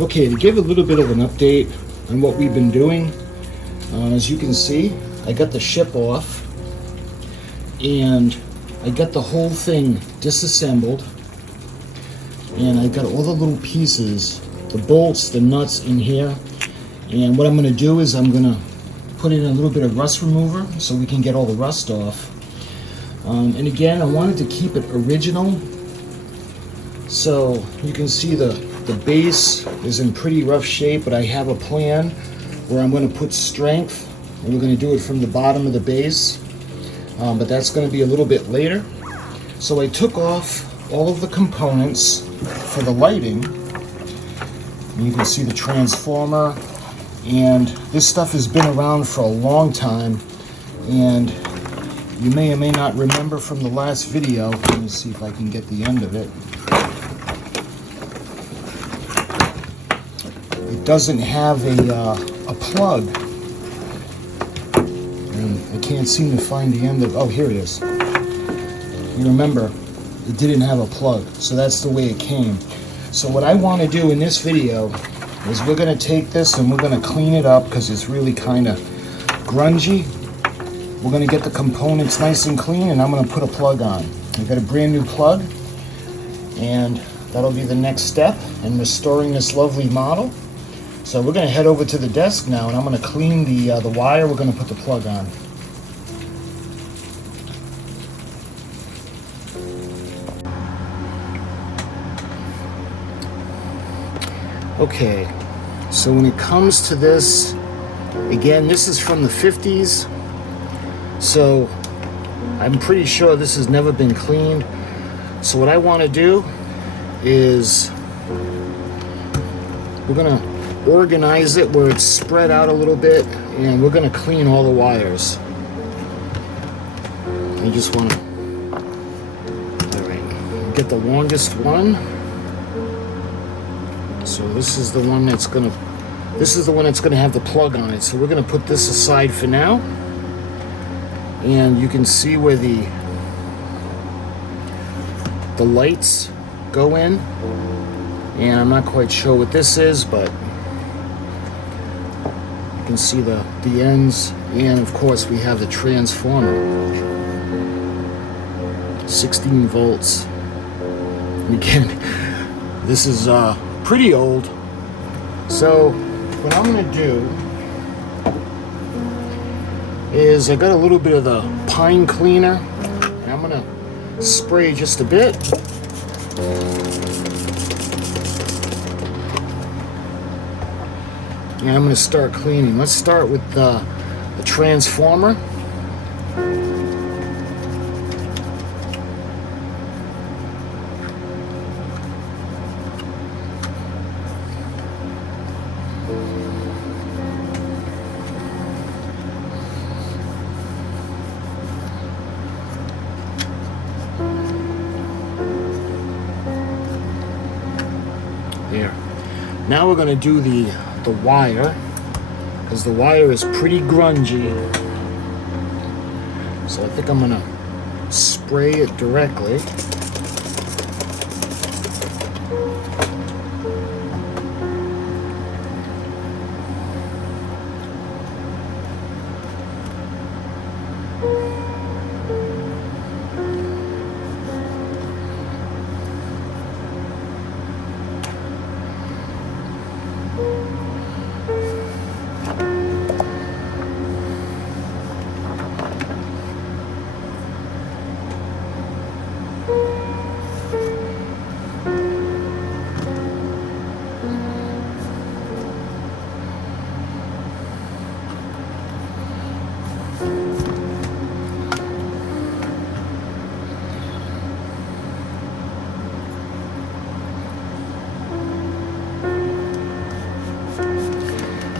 Okay, to give a little bit of an update on what we've been doing, as you can see, I got the ship off and I got the whole thing disassembled, and I got all the little pieces, the bolts, the nuts in here. And what I'm going to do is I'm going to put in a little bit of rust remover so we can get all the rust off. And again, I wanted to keep it original, so you can see the base is in pretty rough shape, but I have a plan where I'm going to put strength, and we're going to do it from the bottom of the base, but that's going to be a little bit later. So I took off all of the components for the lighting, and you can see the transformer, and this stuff has been around for a long time, and you may or may not remember from the last video. Let me see if I can get the end of it. It doesn't have a plug, and I can't seem to find the end of. Oh, here it is. You remember, it didn't have a plug, so that's the way it came. So what I want to do in this video is we're going to take this and we're going to clean it up because it's really kind of grungy. We're going to get the components nice and clean, and I'm going to put a plug on. I got a brand new plug, and that'll be the next step in restoring this lovely model. So we're going to head over to the desk now, and I'm going to clean the wire. We're going to put the plug on. Okay, so when it comes to this, again, this is from the 50s, so I'm pretty sure this has never been cleaned. So what I want to do is we're going to organize it where it's spread out a little bit, and we're going to clean all the wires. I just want to, all right, get the longest one. So this is the one that's going to have the plug on it. So we're going to put this aside for now, and you can see where the lights go in, and I'm not quite sure what this is, but you can see the ends, and of course we have the transformer, 16 volts. And again, this is pretty old. So what I'm going to do is I got a little bit of the pine cleaner, and I'm going to spray just a bit. And I'm going to start cleaning. Let's start with the transformer. There. Now we're going to do the wire, because the wire is pretty grungy. So I think I'm going to spray it directly.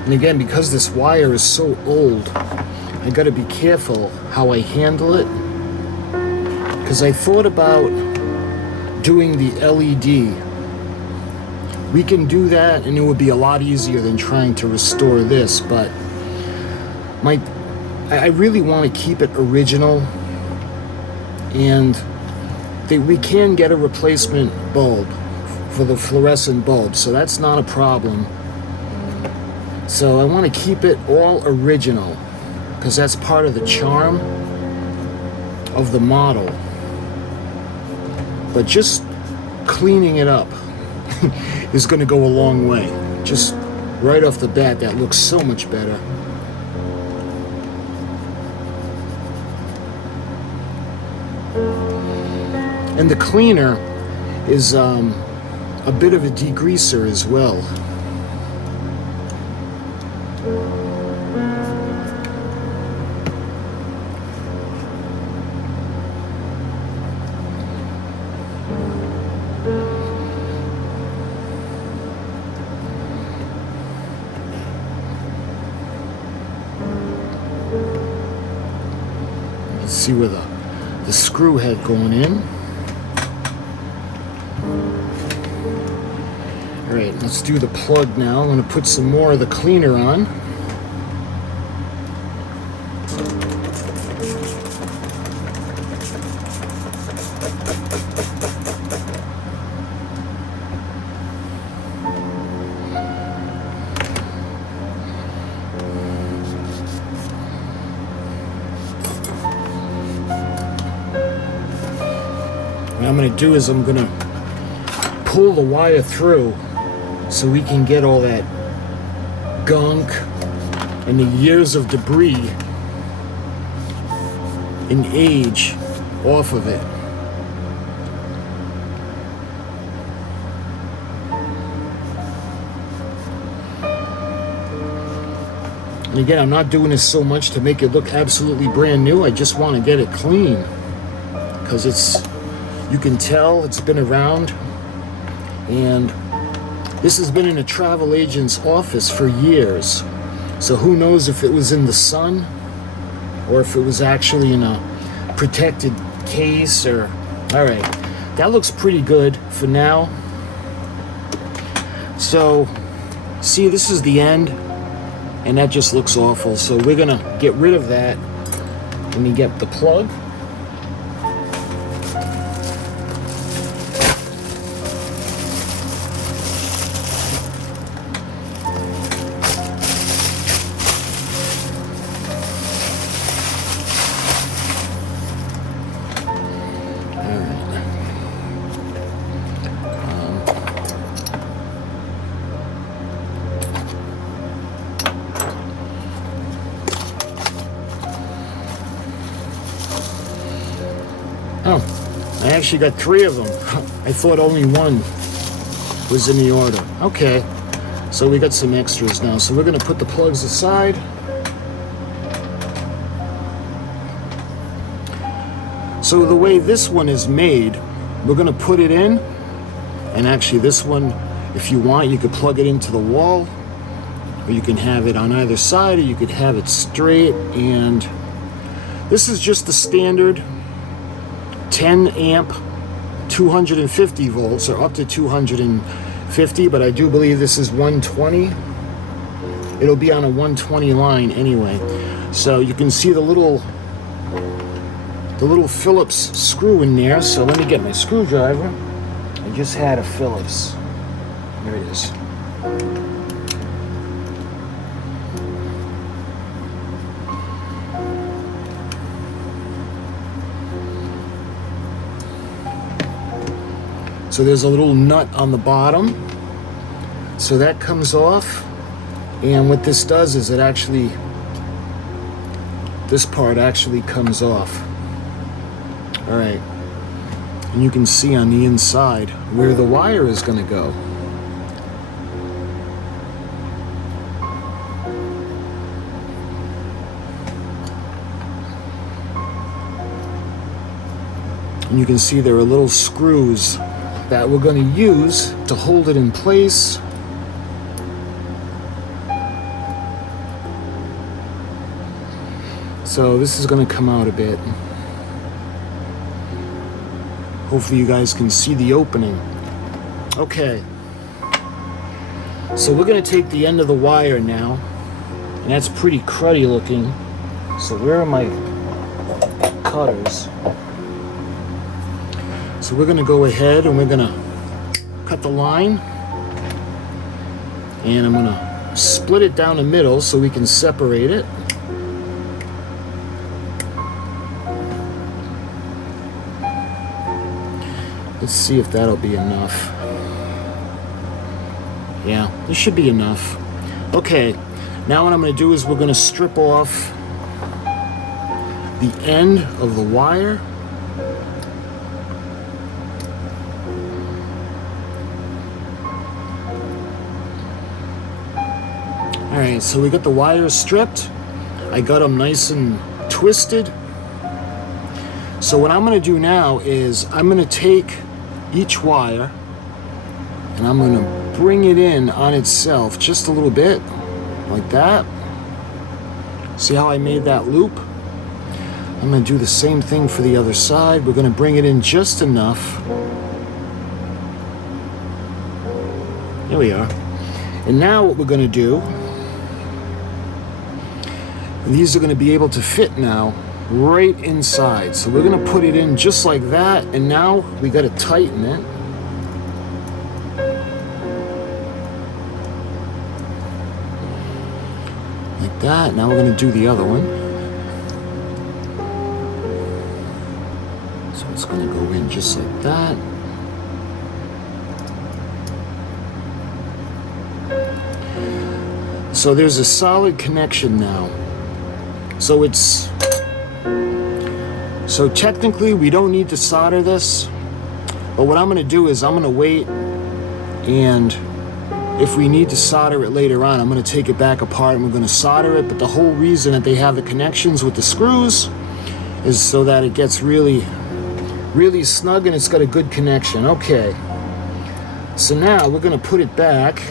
And again, because this wire is so old, I got to be careful how I handle it, because I thought about doing the LED. We can do that, and it would be a lot easier than trying to restore this, but I really want to keep it original, and we can get a replacement bulb for the fluorescent bulb, so that's not a problem. So I want to keep it all original because that's part of the charm of the model. But just cleaning it up is going to go a long way. Just right off the bat, that looks so much better. And the cleaner is a bit of a degreaser as well. Let's see where the screw head going in. Alright, let's do the plug now. I'm going to put some more of the cleaner on. What I'm going to do is I'm going to pull the wire through so we can get all that gunk and the years of debris and age off of it. And again, I'm not doing this so much to make it look absolutely brand new. I just want to get it clean because it's, you can tell it's been around, and this has been in a travel agent's office for years. So who knows if it was in the sun or if it was actually in a protected case or... Alright, that looks pretty good for now. So, see, this is the end, and that just looks awful. So we're gonna get rid of that. Let me get the plug. Oh, I actually got 3 of them. I thought only one was in the order. Okay, so we got some extras now. So we're going to put the plugs aside. So the way this one is made, we're going to put it in. And actually this one, if you want, you could plug it into the wall. Or you can have it on either side, or you could have it straight. And this is just the standard 10 amp 250 volts, or up to 250, but I do believe this is 120. It'll be on a 120 line anyway. So you can see the little Phillips screw in there. So let me get my screwdriver. I just had a Phillips. There it is. So there's a little nut on the bottom. So that comes off. And what this does is it actually, this part actually comes off. All right. And you can see on the inside where the wire is going to go. And you can see there are little screws that we're going to use to hold it in place. So this is going to come out a bit. Hopefully you guys can see the opening. Okay. So we're going to take the end of the wire now. And that's pretty cruddy looking. So where are my cutters? So we're going to go ahead and we're going to cut the line, and I'm gonna split it down the middle so we can separate it. Let's see if that'll be enough. Yeah, this should be enough. Okay, now what I'm going to do is we're going to strip off the end of the wire. Alright, so we got the wires stripped. I got them nice and twisted. So what I'm going to do now is I'm going to take each wire and I'm going to bring it in on itself just a little bit, like that. See how I made that loop? I'm going to do the same thing for the other side. We're going to bring it in just enough. There we are. And now what we're going to do, and these are going to be able to fit now right inside. So we're going to put it in just like that, and now we got to tighten it. Like that. Now we're going to do the other one. So it's going to go in just like that. So there's a solid connection now. So technically we don't need to solder this, but what I'm going to do is I'm going to wait, and if we need to solder it later on, I'm going to take it back apart and we're going to solder it. But the whole reason that they have the connections with the screws is so that it gets really, really snug and it's got a good connection. Okay, so now we're going to put it back.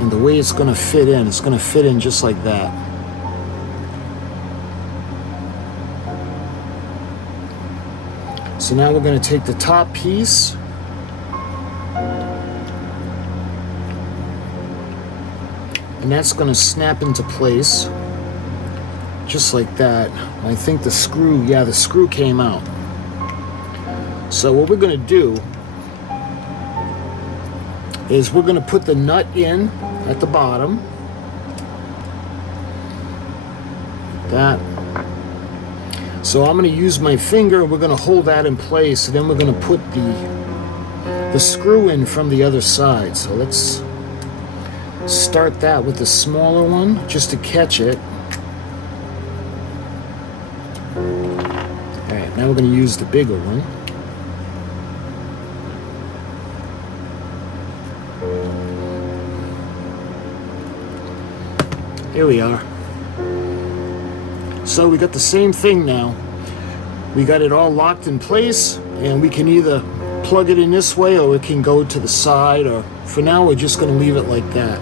And the way it's going to fit in, it's going to fit in just like that. So now we're going to take the top piece and that's going to snap into place just like that. I think the screw, yeah, the screw came out. So what we're going to do is we're going to put the nut in at the bottom. Like that. So I'm going to use my finger, we're going to hold that in place, and then we're going to put the screw in from the other side. So let's start that with the smaller one just to catch it. Alright, now we're going to use the bigger one. Here we are. So we got the same thing now. We got it all locked in place, and we can either plug it in this way or it can go to the side, or for now we're just going to leave it like that.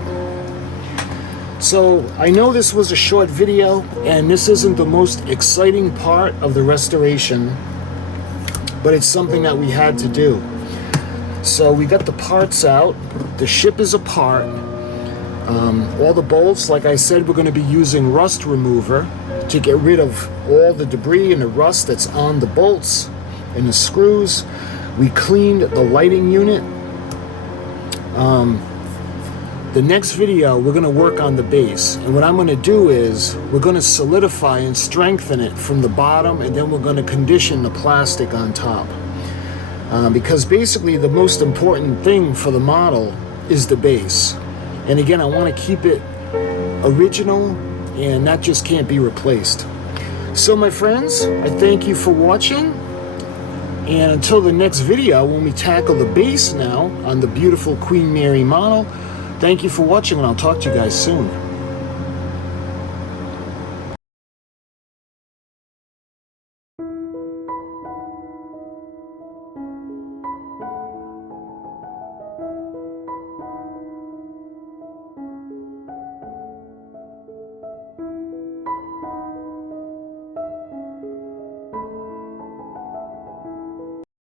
So I know this was a short video and this isn't the most exciting part of the restoration, but it's something that we had to do. So we got the parts out, the ship is apart. All the bolts, like I said, we're going to be using rust remover to get rid of all the debris and the rust that's on the bolts and the screws. We cleaned the lighting unit. The next video we're going to work on the base, and what I'm going to do is we're going to solidify and strengthen it from the bottom, and then we're going to condition the plastic on top, because basically the most important thing for the model is the base. And again, I want to keep it original, and that just can't be replaced. So my friends, I thank you for watching, and until the next video when we tackle the base now on the beautiful Queen Mary model, thank you for watching, and I'll talk to you guys soon.